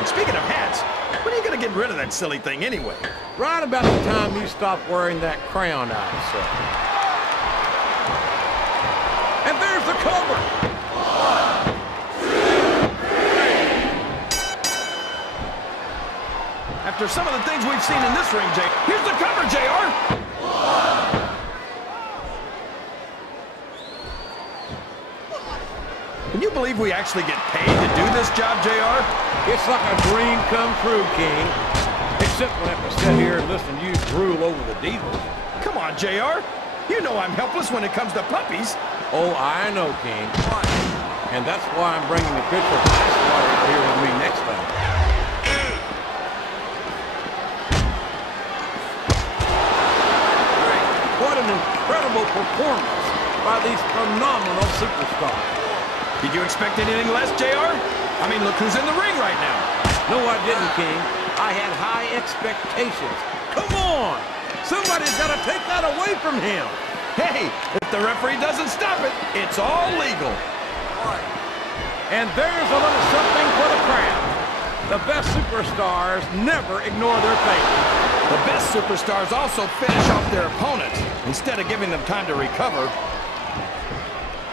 And speaking of hats, when are you going to get rid of that silly thing anyway? Right about the time you stop wearing that crown, I'd say. And there's the cover. After some of the things we've seen in this ring, Jay, here's the cover, JR. Can you believe we actually get paid to do this job, JR? It's like a dream come true, King. Except when I have to sit here and listen to you drool over the details. Come on, JR. You know I'm helpless when it comes to puppies. Oh, I know, King. And that's why I'm bringing the pitcher of ice water here with me next time. What an incredible performance by these phenomenal superstars. Did you expect anything less, JR? I mean, look who's in the ring right now. No, I didn't, King. I had high expectations. Come on! Somebody's got to take that away from him. Hey, if the referee doesn't stop it, it's all legal. And there's a little something for the crowd. The best superstars never ignore their fate. The best superstars also finish off their opponents instead of giving them time to recover.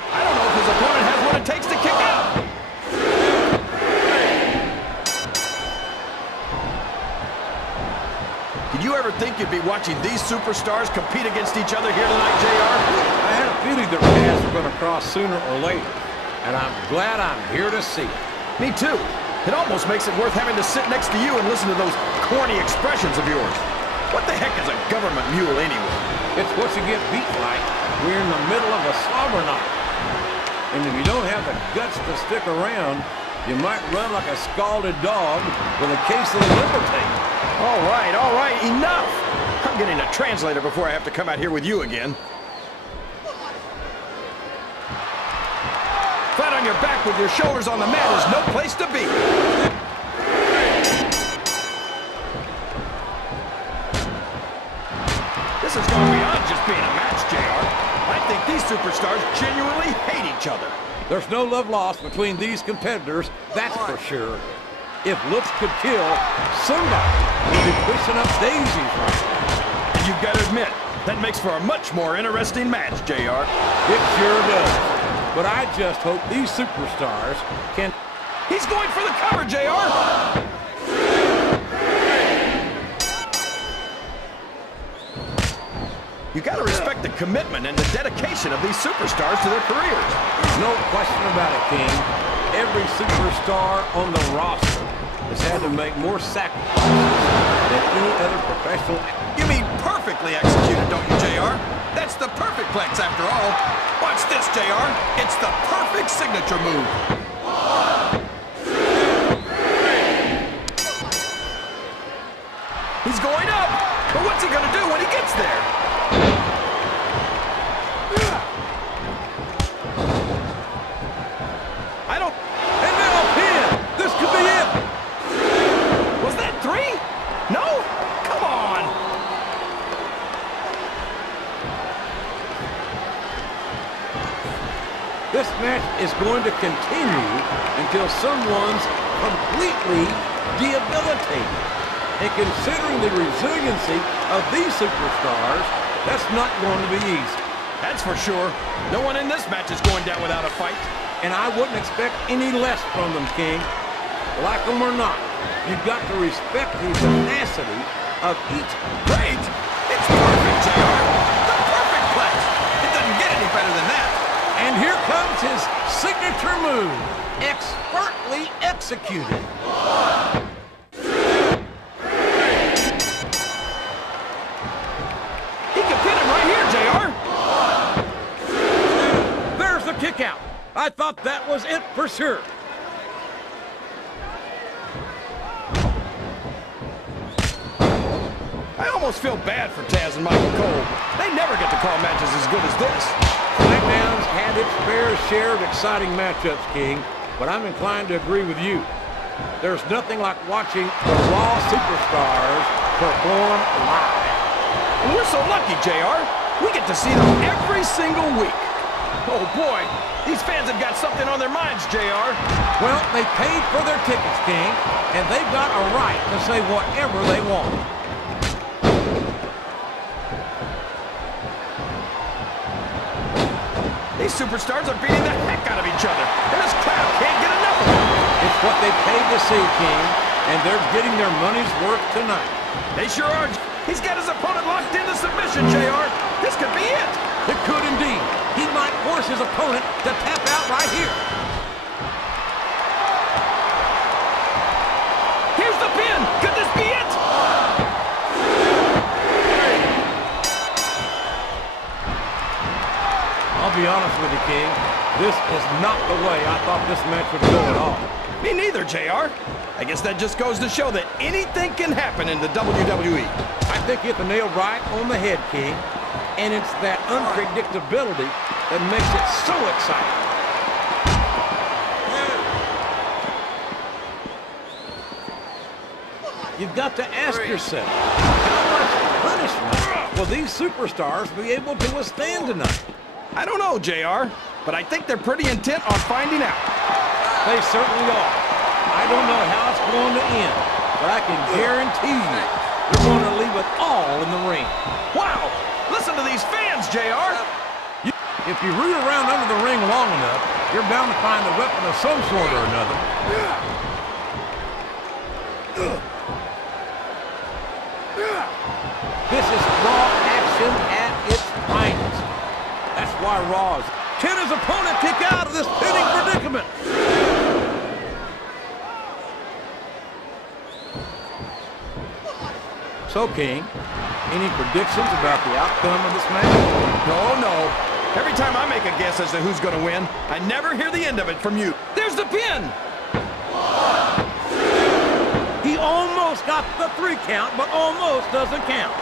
I don't know if his opponent has what it takes to kick out. Did you ever think you'd be watching these superstars compete against each other here tonight, JR? I had a feeling their paths were going to cross sooner or later, and I'm glad I'm here to see it. Me too. It almost makes it worth having to sit next to you and listen to those corny expressions of yours. What the heck is a government mule anyway? It's what you get beat like. We're in the middle of a slobber knock. And if you don't have the guts to stick around, you might run like a scalded dog with a case of the liver tape. All right, enough! I'm getting a translator before I have to come out here with you again. Flat on your back with your shoulders on the mat is no place to be. This is going beyond just being a match, JR. I think these superstars genuinely hate each other. There's no love lost between these competitors, that's for sure. If looks could kill, somebody would be pushing up daisies right now. And you've got to admit, that makes for a much more interesting match, JR. It sure does. But I just hope these superstars can... He's going for the cover, JR! You got to respect the commitment and the dedication of these superstars to their careers. No question about it, King. Every superstar on the roster has had to make more sacrifices than any other professional. You mean perfectly executed, don't you, JR? That's the perfect plex after all. Watch this, JR. It's the perfect signature move. He's going up, but what's he gonna do when he gets there? And now a pin! This could be it! Was that 3? No? Come on! This match is going to continue until someone's completely debilitated. And considering the resiliency of these superstars, that's not going to be easy. That's for sure. No one in this match is going down without a fight. And I wouldn't expect any less from them, King. Like them or not, you've got to respect the tenacity of each. Great! It's perfect, JR! The perfect plex! It doesn't get any better than that. And here comes his signature move, expertly executed. He can pin him right here, JR! There's the kick out. I thought that was it for sure. I almost feel bad for Taz and Michael Cole. They never get to call matches as good as this. SmackDown's had its fair share of exciting matchups, King, but I'm inclined to agree with you. There's nothing like watching the Raw superstars perform live. And we're so lucky, JR. We get to see them every single week. Oh, boy. These fans have got something on their minds, JR. Well, they paid for their tickets, King, and they've got a right to say whatever they want. These superstars are beating the heck out of each other, and this crowd can't get enough of it. It's what they paid to see, King, and they're getting their money's worth tonight. They sure are. He's got his opponent locked into submission, JR. This could be it. It could indeed. He might force his opponent to tap out right here. Here's the pin. Could this be it? I'll be honest with you, King. This is not the way I thought this match would go at all. Me neither, JR. I guess that just goes to show that anything can happen in the WWE. I think you hit the nail right on the head, King. And it's that unpredictability that makes it so exciting. You've got to ask yourself, how much punishment will these superstars be able to withstand tonight? I don't know, JR, but I think they're pretty intent on finding out. They certainly are. I don't know how it's going to end, but I can guarantee you they're going to leave it all in the ring. Wow! Listen to these fans, JR! If you root around under the ring long enough, you're bound to find a weapon of some sort or another. This is Raw action at its finest. That's why Raw's can his opponent kick out of this pinning predicament. So, King, any predictions about the outcome of this match? No. Every time I make a guess as to who's going to win, I never hear the end of it from you. There's the pin! He almost got the 3 count, but almost doesn't count.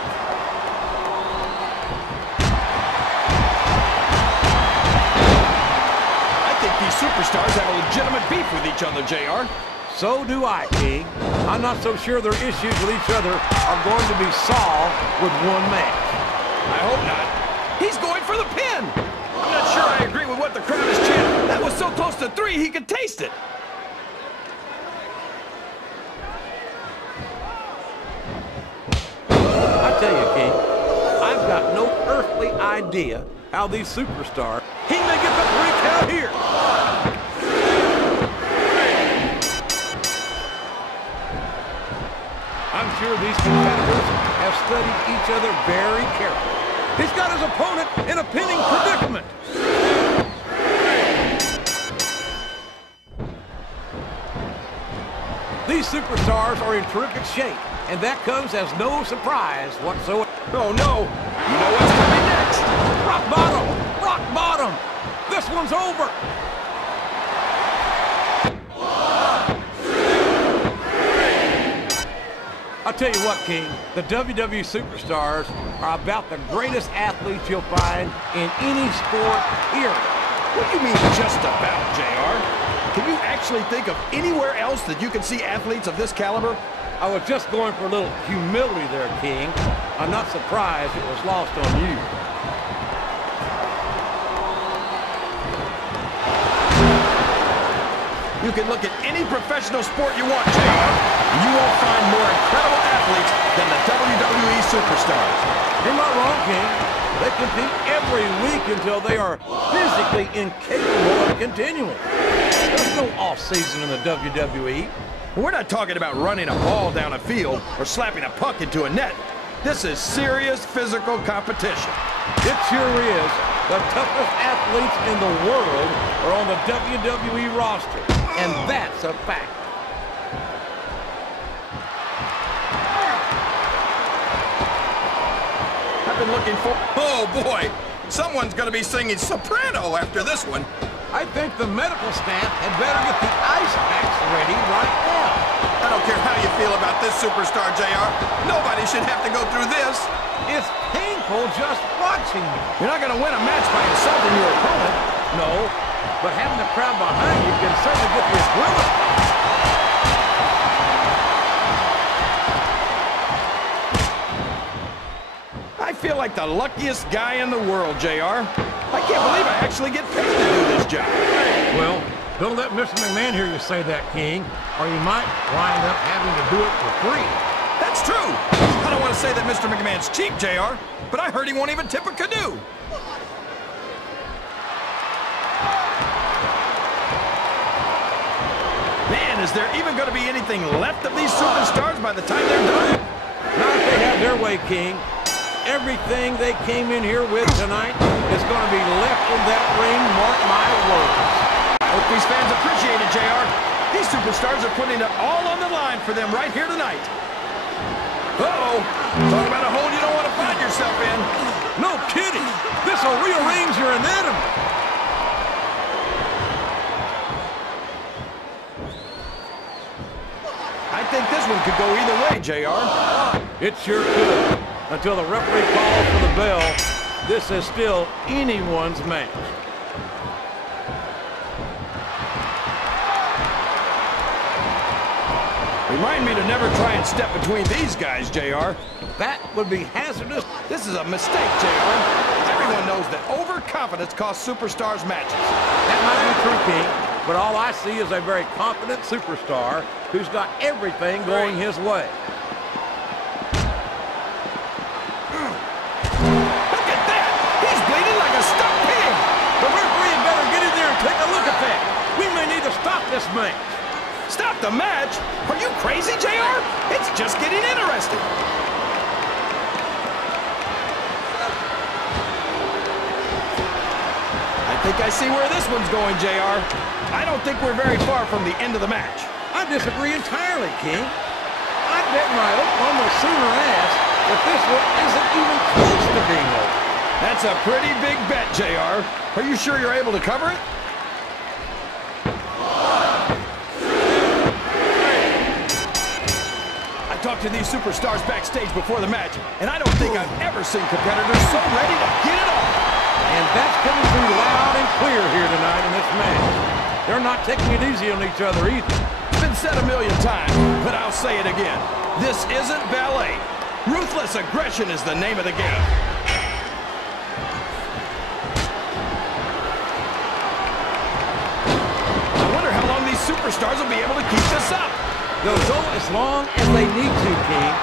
I think these superstars have a legitimate beef with each other, JR. So do I, King. I'm not so sure their issues with each other are going to be solved with one match. I hope not. He's going for the pin! I'm not sure I agree with what the crowd is chanting. That was so close to 3, he could taste it. I tell you, King, I've got no earthly idea how these superstars... He may get the 3 count here. I'm sure these competitors have studied each other very carefully. He's got his opponent in a pinning predicament. These superstars are in terrific shape, and that comes as no surprise whatsoever. Oh, no. You know what's coming next. Rock bottom! Rock bottom! This one's over! I'll tell you what, King, the WWE superstars are about the greatest athletes you'll find in any sport, period. What do you mean, just about, JR? Can you actually think of anywhere else that you can see athletes of this caliber? I was just going for a little humility there, King. I'm not surprised it was lost on you. You can look at any professional sport you want, JR, and you won't find more incredible athletes than the WWE superstars. You're not wrong, King. They compete every week until they are physically incapable of continuing. There's no off-season in the WWE. We're not talking about running a ball down a field or slapping a puck into a net. This is serious physical competition. It sure is. The toughest athletes in the world are on the WWE roster, and that's a fact. I've been looking for... Oh, boy! Someone's going to be singing soprano after this one. I think the medical staff had better get the ice packs ready right now. I don't care how you feel about this superstar, JR. Nobody should have to go through this. It's painful just watching you. You're not going to win a match by insulting your opponent. No, but having the crowd behind you can certainly get the equivalent. I feel like the luckiest guy in the world, JR. I can't believe I actually get paid to do this job. Well, don't let Mr. McMahon hear you say that, King, or you might wind up having to do it for free. That's true. I don't want to say that Mr. McMahon's cheap, JR, but I heard he won't even tip a canoe. Man, is there even going to be anything left of these superstars by the time they're done? Not if they have their way, King. Everything they came in here with tonight is going to be left in that ring, mark my words. Hope these fans appreciate it, JR. These superstars are putting it all on the line for them right here tonight. Uh-oh. Talk about a hole you don't want to find yourself in. No kidding. This will rearrange your anatomy. I think this one could go either way, JR. It sure could. Until the referee calls for the bell, this is still anyone's match. Remind me to never try and step between these guys, JR. That would be hazardous. This is a mistake, JR. Everyone knows that overconfidence costs superstars matches. That might be true, King, but all I see is a very confident superstar who's got everything going his way. Look at that! He's bleeding like a stuck pig! The referee better get in there and take a look at that. We may need to stop this match. Stop the match? Are you crazy, JR? It's just getting interesting. I think I see where this one's going, JR. I don't think we're very far from the end of the match. I disagree entirely, King. I'd bet my Oklahoma Sooner ass that this one isn't even close to being over. That's a pretty big bet, JR. Are you sure you're able to cover it? I talked to these superstars backstage before the match, and I don't think I've ever seen competitors so ready to get it on. And that's coming through loud and clear here tonight in this match. They're not taking it easy on each other either. It's been said a million times, but I'll say it again. This isn't ballet. Ruthless aggression is the name of the game. I wonder how long these superstars will be able to keep this up. They'll go as long as they need to, King.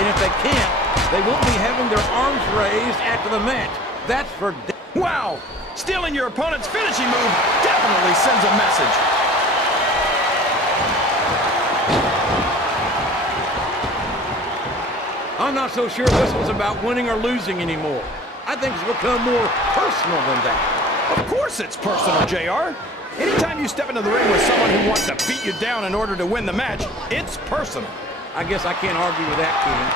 And if they can't, they won't be having their arms raised after the match. That's for wow! Stealing your opponent's finishing move definitely sends a message. I'm not so sure this was about winning or losing anymore. I think it's become more personal than that. Of course it's personal, JR. Anytime you step into the ring with someone who wants to beat you down in order to win the match, it's personal. I guess I can't argue with that, King.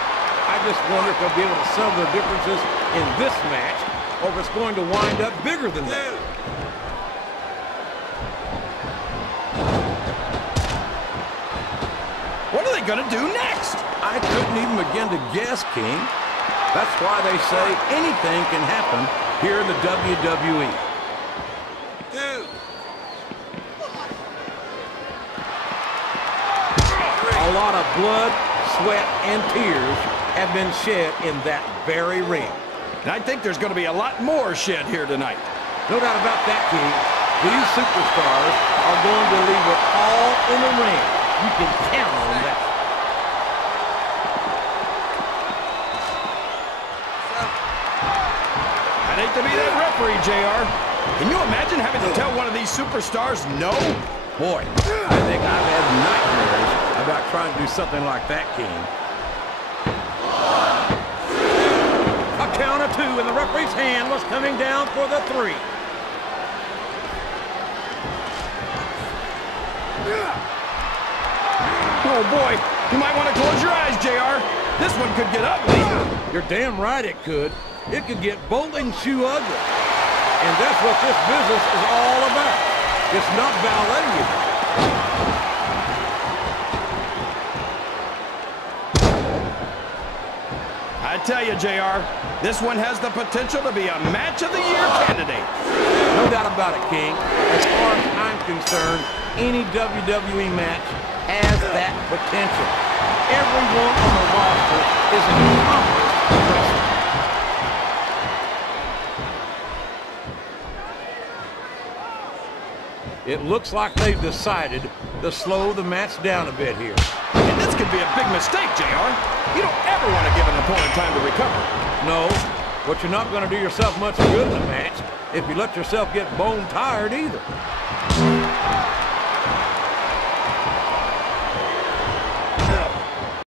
I just wonder if they'll be able to settle their differences in this match, or if it's going to wind up bigger than that. What are they going to do next? I couldn't even begin to guess, King. That's why they say anything can happen here in the WWE. A lot of blood, sweat, and tears have been shed in that very ring. And I think there's going to be a lot more shed here tonight. No doubt about that, King. These superstars are going to leave it all in the ring. You can count on that. I'd hate to be that referee, JR. Can you imagine having to tell one of these superstars no? Boy, I think I've had nightmares about trying to do something like that, King. A count of 2, and the referee's hand was coming down for the 3. Oh, boy. You might want to close your eyes, JR. This one could get ugly. You're damn right it could. It could get bowling shoe ugly. And that's what this business is all about. It's not ballet, you know. I tell you, JR, this one has the potential to be a Match of the Year candidate. No doubt about it, King. As far as I'm concerned, any WWE match has that potential. Everyone on the roster is an accomplished wrestler. it looks like they've decided to slow the match down a bit here. And this could be a big mistake, JR. You don't ever want to give an opponent time to recover. No, but you're not going to do yourself much good in a match if you let yourself get bone tired either.